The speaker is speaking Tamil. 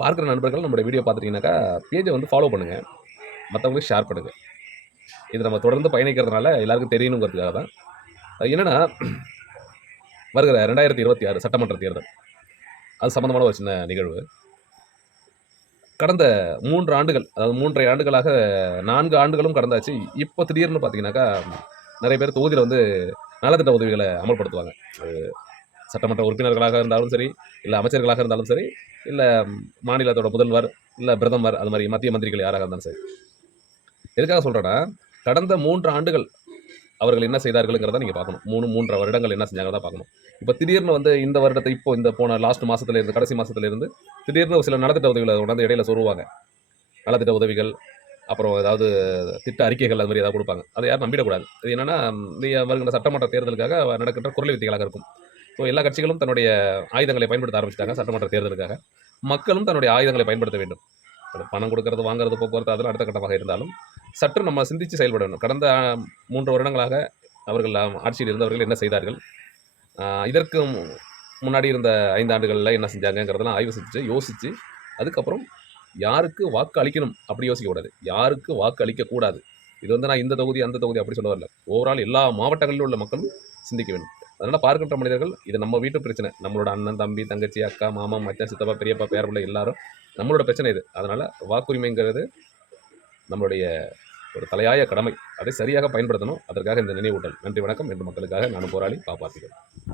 பார்க்குற நண்பர்கள் நம்மளுடைய வீடியோ பார்த்துட்டீங்கன்னாக்கா பேஜை வந்து ஃபாலோ பண்ணுங்கள் மற்றவங்களுக்கு ஷேர் பண்ணுங்கள் இது நம்ம தொடர்ந்து பயணிக்கிறதுனால எல்லாருக்கும் தெரியணுங்கிறதுக்காக தான். அது என்னென்னா வருகிற ரெண்டாயிரத்தி இருபத்தி ஆறு சட்டமன்ற தேர்தல். அது சம்மந்தமான ஒரு சின்ன நிகழ்வு. கடந்த மூன்று ஆண்டுகள் அதாவது மூன்றரை ஆண்டுகளாக நான்கு ஆண்டுகளும் கடந்தாச்சு. இப்போ திடீர்னு பார்த்தீங்கன்னாக்கா நிறைய பேர் தொகுதியில் வந்து நலத்திட்ட உதவிகளை அமல்படுத்துவாங்க. சட்டமன்ற உறுப்பினர்களாக இருந்தாலும் சரி இல்லை அமைச்சர்களாக இருந்தாலும் சரி இல்லை மாநிலத்தோட முதல்வர் இல்லை பிரதமர் அது மாதிரி மத்திய மந்திரிகள் யாராக இருந்தாலும் சரி. எதுக்காக சொல்கிறேன்னா கடந்த மூன்று ஆண்டுகள் அவர்கள் என்ன செய்தார்கள்ங்கிறத நீங்கள் பார்க்கணும். மூணு மூன்றரை வருடங்கள் என்ன செஞ்சாங்க தான் பார்க்கணும். இப்போ திடீர்னு வந்து இந்த வருடத்தை இப்போ இந்த போன லாஸ்ட் மாதத்துலேருந்து கடைசி மாதத்துலேருந்து திடீர்னு ஒரு சில நலத்திட்ட உதவிகளை கொண்டாந்து இடையில சொல்லுவாங்க. நலத்திட்ட உதவிகள் அப்புறம் ஏதாவது திட்ட அறிக்கைகள் அது மாதிரி ஏதாவது கொடுப்பாங்க. அதை யாரும் நம்பிடக்கூடாது. இது என்னன்னா இந்த வருகின்ற சட்டமன்ற தேர்தலுக்காக நடக்கின்ற குரல் வித்திகளாக இருக்கும். ஸோ எல்லா கட்சிகளும் தன்னுடைய ஆயுதங்களை பயன்படுத்த ஆரம்பிச்சிட்டாங்க சட்டமன்ற தேர்தலுக்காக. மக்களும் தன்னுடைய ஆயுதங்களை பயன்படுத்த வேண்டும். பணம் கொடுக்கறது வாங்குறது போக்குவரத்து அதெல்லாம் அடுத்த கட்டமாக இருந்தாலும் சற்று நம்ம சிந்தித்து செயல்பட வேண்டும். கடந்த மூன்று வருடங்களாக அவர்கள் ஆட்சியில் இருந்தவர்கள் என்ன செய்தார்கள்? இதற்கு முன்னாடி இருந்த ஐந்து ஆண்டுகளில் என்ன செஞ்சாங்கங்கிறதெல்லாம் ஆய்வு செஞ்சு யோசித்து அதுக்கப்புறம் யாருக்கு வாக்கு அளிக்கணும்? அப்படி யோசிக்க கூடாது. யாருக்கு வாக்கு அளிக்கக்கூடாது இது வந்து நான் இந்த தொகுதி அந்த தொகுதி அப்படி சொல்ல வரல ஓவரால் எல்லா மாவட்டங்களிலும் உள்ள மக்களும் சிந்திக்க வேண்டும். அதனால் பார்க்கின்ற மனிதர்கள் இது நம்ம வீட்டு பிரச்சனை. நம்மளோட அண்ணன் தம்பி தங்கச்சி அக்கா மாமா மச்சான் சித்தப்பா பெரியப்பா பேரப்பிள்ளை எல்லாரும் நம்மளோட பிரச்சனை இது. அதனால் வாக்குரிமைங்கிறது நம்மளுடைய ஒரு தலையாய கடமை. அதை சரியாக பயன்படுத்தணும். அதற்காக இந்த நினைவூட்டல். நன்றி வணக்கம். என்று மக்களுக்காக நான் போராளி காப்பாற்றுகிறேன்